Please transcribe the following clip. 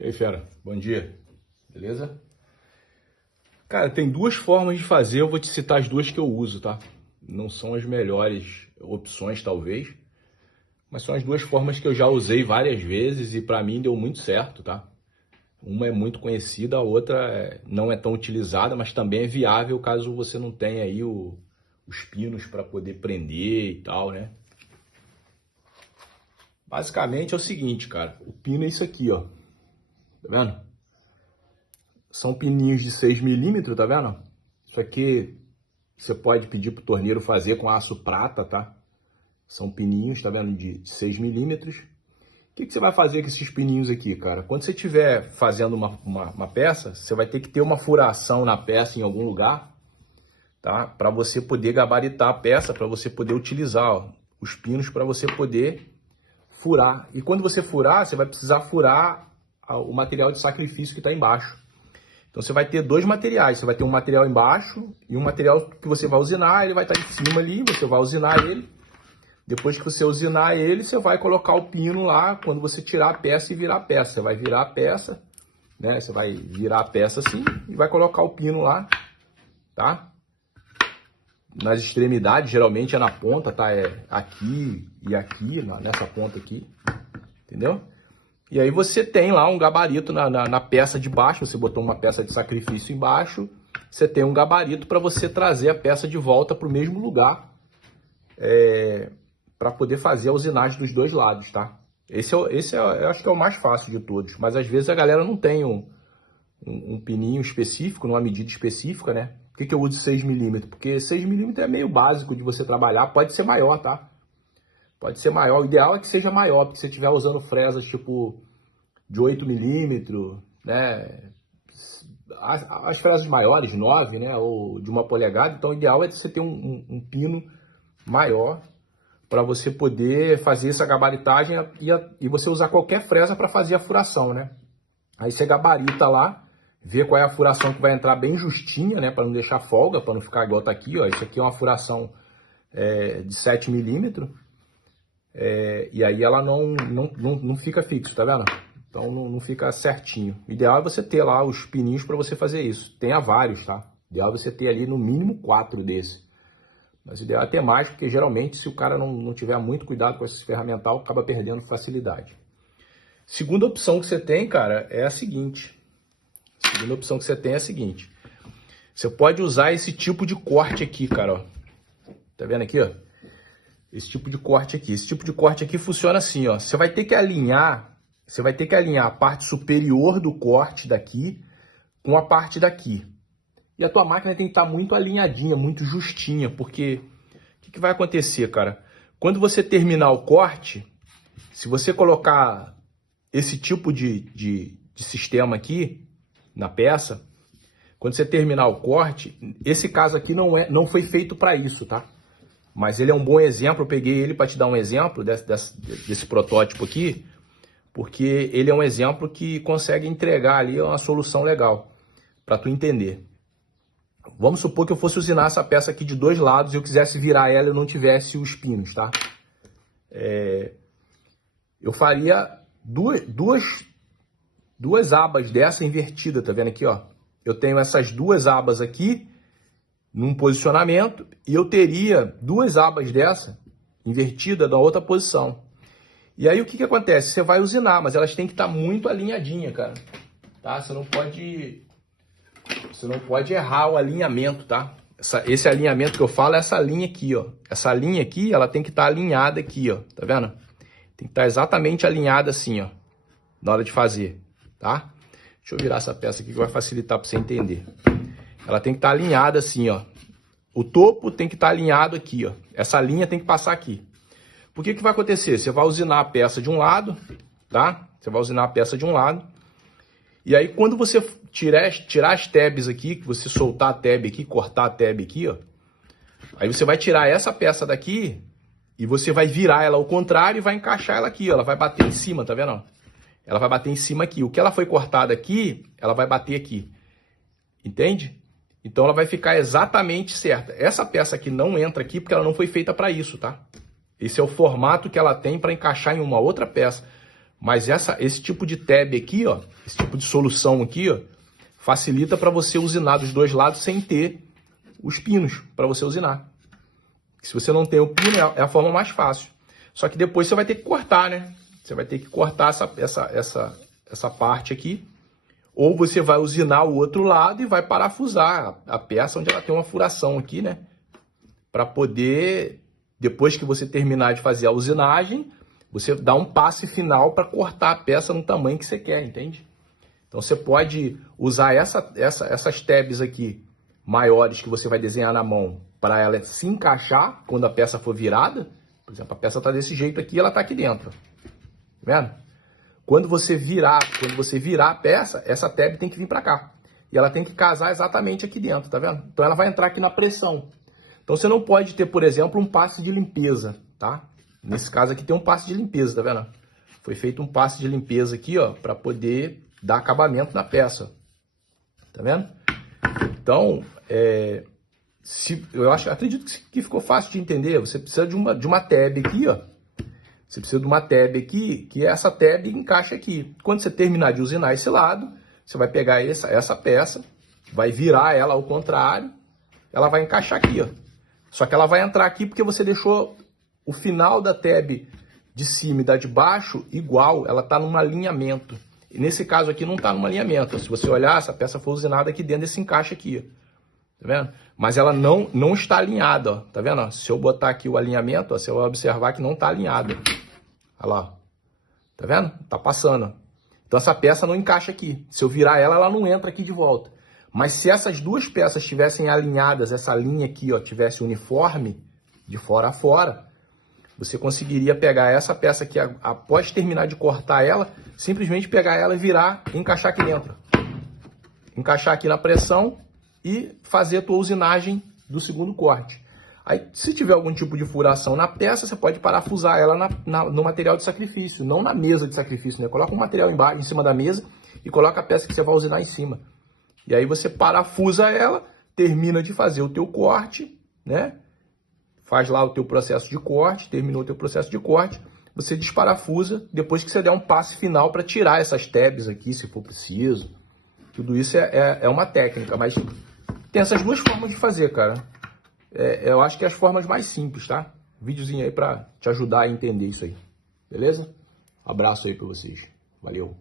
E aí, fera, bom dia, beleza? Cara, tem duas formas de fazer, eu vou te citar as duas que eu uso, tá? Não são as melhores opções, talvez, mas são as duas formas que eu já usei várias vezes e pra mim deu muito certo, tá? Uma é muito conhecida, a outra não é tão utilizada, mas também é viável caso você não tenha aí os pinos para poder prender e tal, né? Basicamente é o seguinte, cara, o pino é isso aqui, ó, tá vendo? São pininhos de 6 milímetros, tá vendo? Isso aqui você pode pedir pro torneiro fazer com aço prata, tá? São pininhos, tá vendo? De 6 milímetros. O que você vai fazer com esses pininhos aqui, cara? Quando você estiver fazendo uma peça, você vai ter que ter uma furação na peça em algum lugar, tá? Para você poder gabaritar a peça, para você poder utilizar, ó, os pinos para você poder furar. E quando você furar, você vai precisar furar o material de sacrifício que está embaixo. Então você vai ter dois materiais, você vai ter um material embaixo e um material que você vai usinar, ele vai estar em cima ali, você vai usinar ele. Depois que você usinar ele, você vai colocar o pino lá quando você tirar a peça e virar a peça. Você vai virar a peça, né? Você vai virar a peça assim e vai colocar o pino lá, tá? Nas extremidades, geralmente é na ponta, tá? É aqui e aqui, nessa ponta aqui, entendeu? E aí você tem lá um gabarito na peça de baixo, você botou uma peça de sacrifício embaixo, você tem um gabarito para você trazer a peça de volta para o mesmo lugar, para poder fazer a usinagem dos dois lados, tá? Eu acho que é o mais fácil de todos, mas às vezes a galera não tem um pininho específico, numa medida específica, né? Por que eu uso 6 milímetros? Porque 6 milímetros é meio básico de você trabalhar, pode ser maior, tá? Pode ser maior, o ideal é que seja maior, porque se você estiver usando fresas tipo de 8 milímetros, né? As fresas maiores, 9, né? Ou de 1 polegada, então o ideal é você ter um pino maior para você poder fazer essa gabaritagem e você usar qualquer fresa para fazer a furação, né? Aí você gabarita lá, vê qual é a furação que vai entrar bem justinha, né? Para não deixar folga, para não ficar igual tá aqui, ó. Isso aqui é uma furação de 7 milímetros. E aí ela não fica fixo, tá vendo? Então não fica certinho. O ideal é você ter lá os pininhos para você fazer isso. Tenha vários, tá? O ideal é você ter ali no mínimo 4 desses. Mas o ideal é ter mais, porque geralmente se o cara não tiver muito cuidado com esse ferramental, acaba perdendo facilidade. Segunda opção que você tem, cara, é a seguinte. Você pode usar esse tipo de corte aqui, cara, ó. Tá vendo aqui, ó? Esse tipo de corte aqui. Esse tipo de corte aqui funciona assim, ó. Você vai ter que alinhar a parte superior do corte daqui com a parte daqui. E a tua máquina tem que estar muito alinhadinha, muito justinha, porque o que vai acontecer, cara? Quando você terminar o corte, se você colocar esse tipo de sistema aqui na peça, quando você terminar o corte, esse caso aqui não foi feito para isso, tá? Mas ele é um bom exemplo, eu peguei ele para te dar um exemplo desse protótipo aqui, porque ele é um exemplo que consegue entregar ali uma solução legal, para tu entender. Vamos supor que eu fosse usinar essa peça aqui de dois lados e eu quisesse virar ela e não tivesse os pinos, tá? Eu faria duas abas dessa invertida, tá vendo aqui, ó? Eu tenho essas duas abas aqui num posicionamento e eu teria duas abas dessa invertida na outra posição. E aí o que acontece? Você vai usinar, mas elas têm que estar muito alinhadinhas, cara. Tá? Você não pode errar o alinhamento, tá? Esse alinhamento que eu falo é essa linha aqui, ó. Essa linha aqui, ela tem que estar alinhada aqui, ó. Tá vendo? Tem que estar exatamente alinhada assim, ó. Na hora de fazer, tá? Deixa eu virar essa peça aqui que vai facilitar para você entender. Ela tem que estar alinhada assim, ó. O topo tem que estar alinhado aqui, ó. Essa linha tem que passar aqui. Por que vai acontecer? Você vai usinar a peça de um lado, tá? Você vai usinar a peça de um lado. E aí, quando você tirar as tabs aqui, que você soltar a tab aqui, cortar a tab aqui, ó. Aí você vai tirar essa peça daqui e você vai virar ela ao contrário e vai encaixar ela aqui, ó. Ela vai bater em cima, tá vendo? Ela vai bater em cima aqui. O que ela foi cortada aqui, ela vai bater aqui. Entende? Então ela vai ficar exatamente certa. Essa peça aqui não entra aqui porque ela não foi feita para isso, tá? Esse é o formato que ela tem para encaixar em uma outra peça. Mas esse tipo de tab aqui, ó, esse tipo de solução aqui, ó, facilita para você usinar dos dois lados sem ter os pinos para você usinar. Se você não tem o pino, é a forma mais fácil. Só que depois você vai ter que cortar, né? Você vai ter que cortar essa parte aqui. Ou você vai usinar o outro lado e vai parafusar a peça onde ela tem uma furação aqui, né? Para poder, depois que você terminar de fazer a usinagem, você dá um passe final para cortar a peça no tamanho que você quer, entende? Então você pode usar essas tabs aqui maiores que você vai desenhar na mão para ela se encaixar quando a peça for virada. Por exemplo, a peça está desse jeito aqui, ela está aqui dentro. Tá vendo? Quando você virar a peça, essa tab tem que vir para cá. E ela tem que casar exatamente aqui dentro, tá vendo? Então ela vai entrar aqui na pressão. Então você não pode ter, por exemplo, um passe de limpeza, tá? Nesse caso aqui tem um passe de limpeza, tá vendo? Foi feito um passe de limpeza aqui, ó, para poder dar acabamento na peça. Tá vendo? Então, acredito que ficou fácil de entender. Você precisa de uma tab aqui, ó. Você precisa de uma tab aqui, que essa tab encaixa aqui. Quando você terminar de usinar esse lado, você vai pegar essa peça, vai virar ela ao contrário, ela vai encaixar aqui, ó. Só que ela vai entrar aqui porque você deixou o final da tab de cima e da de baixo igual, ela está num alinhamento. E nesse caso aqui não está num alinhamento. Se você olhar, essa peça foi usinada aqui dentro desse encaixe aqui, ó. Tá vendo? Mas ela não está alinhada, ó. Tá vendo? Ó? Se eu botar aqui o alinhamento, ó, você vai observar que não está alinhada. Olha lá. Tá vendo? Tá passando. Então essa peça não encaixa aqui. Se eu virar ela, ela não entra aqui de volta. Mas se essas duas peças estivessem alinhadas, essa linha aqui, ó, tivesse uniforme, de fora a fora, você conseguiria pegar essa peça aqui, após terminar de cortar ela, simplesmente pegar ela e virar e encaixar aqui dentro. Encaixar aqui na pressão e fazer a tua usinagem do segundo corte. Aí, se tiver algum tipo de furação na peça, você pode parafusar ela no material de sacrifício, não na mesa de sacrifício, né? Coloca um material embaixo, em cima da mesa e coloca a peça que você vai usinar em cima. E aí você parafusa ela, termina de fazer o teu corte, né? Faz lá o teu processo de corte, terminou o teu processo de corte, você desparafusa, depois que você der um passe final para tirar essas tabs aqui, se for preciso. Tudo isso é uma técnica, mas tem essas duas formas de fazer, cara. Eu acho que é as formas mais simples, tá? Videozinho aí para te ajudar a entender isso aí. Beleza? Abraço aí para vocês. Valeu.